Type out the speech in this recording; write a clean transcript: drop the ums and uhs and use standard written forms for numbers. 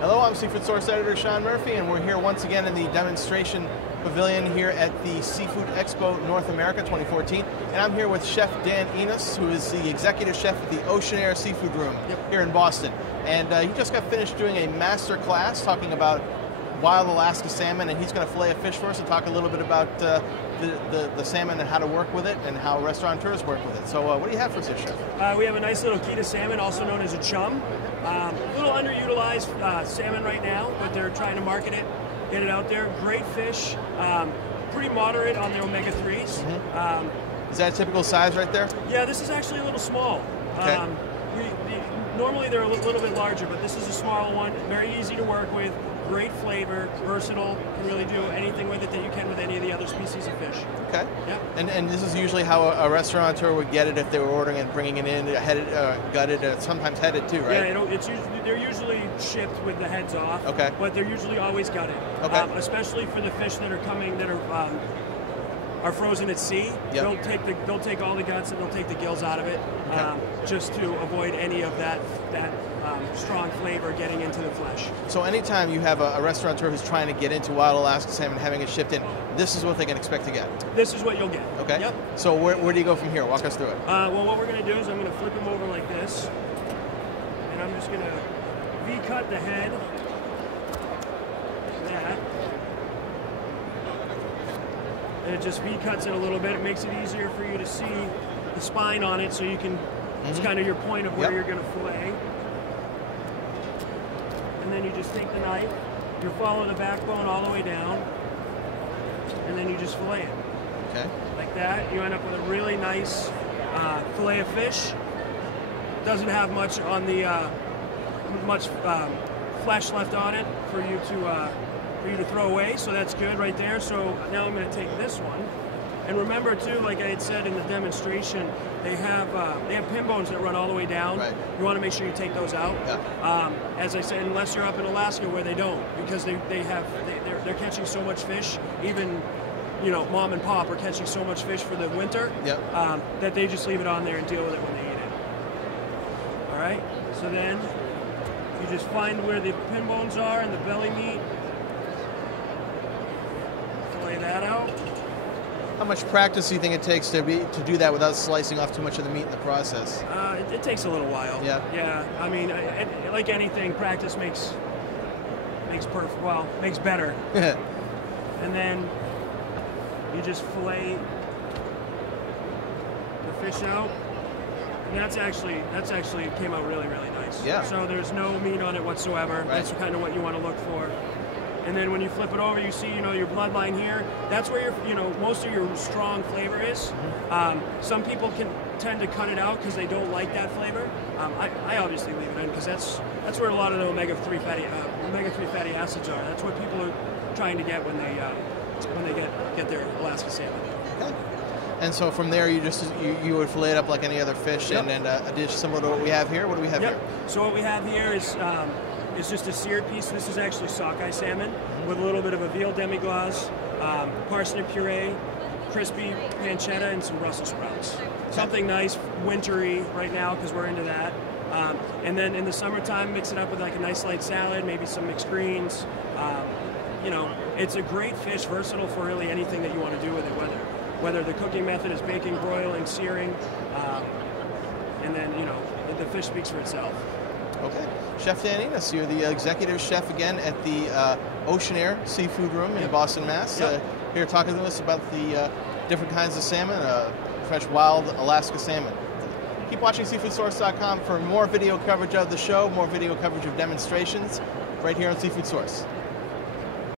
Hello, I'm SeafoodSource Editor Sean Murphy, and we're here once again in the demonstration pavilion here at the Seafood Expo North America 2014. And I'm here with Chef Dan Enos, who is the executive chef at the Oceanaire Seafood Room here in Boston. And he just got finished doing a master class talking about wild Alaska salmon, and he's going to fillet a fish for us and talk a little bit about the salmon and how to work with it and how restaurateurs work with it. So what do you have for us here, Chef? We have a nice little Kita salmon, also known as a chum. A little underutilized salmon right now, but they're trying to market it, get it out there. Great fish, pretty moderate on the omega-3s. Is that a typical size right there? Yeah, this is actually a little small. Okay. Normally they're a little bit larger, but this is a small one, very easy to work with. Great flavor, versatile, can really do anything with it that you can with any of the other species of fish. Okay. Yep. And this is usually how a restaurateur would get it if they were ordering and bringing it in, headed, gutted, sometimes headed too, right? Yeah, they're usually shipped with the heads off. Okay. But they're usually always gutted. Okay. Especially for the fish that are coming that are frozen at sea. Yep. They'll take all the guts and they'll take the gills out of it, just to avoid any of that strong flavor getting into the flesh. So anytime you have a restaurateur who's trying to get into wild Alaska salmon, having it shipped in, this is what they can expect to get. This is what you'll get. Okay. Yep. So where do you go from here? Walk us through it. Well, what we're going to do is I'm going to flip them over like this, and I'm just going to V-cut the head. That. And it just V-cuts it a little bit. It makes it easier for you to see the spine on it, so you can. It's kind of your point of where you're going to fillet. And then you just take the knife, you follow the backbone all the way down, and then you just fillet it. Okay. Like that. You end up with a really nice fillet of fish. Doesn't have much on the flesh left on it for you to throw away, so that's good right there. So now I'm going to take this one. And remember too, like I had said in the demonstration, they have pin bones that run all the way down. Right. You want to make sure you take those out. Yeah. As I said, unless you're up in Alaska where they don't, because they're catching so much fish. Even mom and pop are catching so much fish for the winter. Yep. That they just leave it on there and deal with it when they eat it. All right. So then you just find where the pin bones are and the belly meat. Fillet that out. How much practice do you think it takes to do that without slicing off too much of the meat in the process? It takes a little while. Yeah. Yeah. I mean, like anything, practice makes perfect. Well, makes better. And then you just fillet the fish out, and that's actually came out really, really nice. Yeah. So there's no meat on it whatsoever. Right. That's kind of what you want to look for. And then when you flip it over, you see, your bloodline here. That's where most of your strong flavor is. Some people can tend to cut it out because they don't like that flavor. I obviously leave it in because that's where a lot of the omega-3 fatty acids are. That's what people are trying to get when they get their Alaska salmon. Okay. And so from there, you would fillet it up like any other fish, and a dish similar to what we have here. What do we have here? So what we have here is just a seared piece. This is actually sockeye salmon with a little bit of a veal demi-glace, parsnip puree, crispy pancetta, and some Brussels sprouts. Something nice, wintry right now because we're into that. And then in the summertime, mix it up with like a nice light salad, maybe some mixed greens. It's a great fish, versatile for really anything that you want to do with it, whether the cooking method is baking, broiling, searing, and then the fish speaks for itself. Okay. Chef Dan Enos, you're the executive chef again at the Oceanaire Seafood Room in Boston, Mass. Here talking to us about the different kinds of salmon, fresh wild Alaska salmon. Keep watching SeafoodSource.com for more video coverage of the show, more video coverage of demonstrations right here on Seafood Source.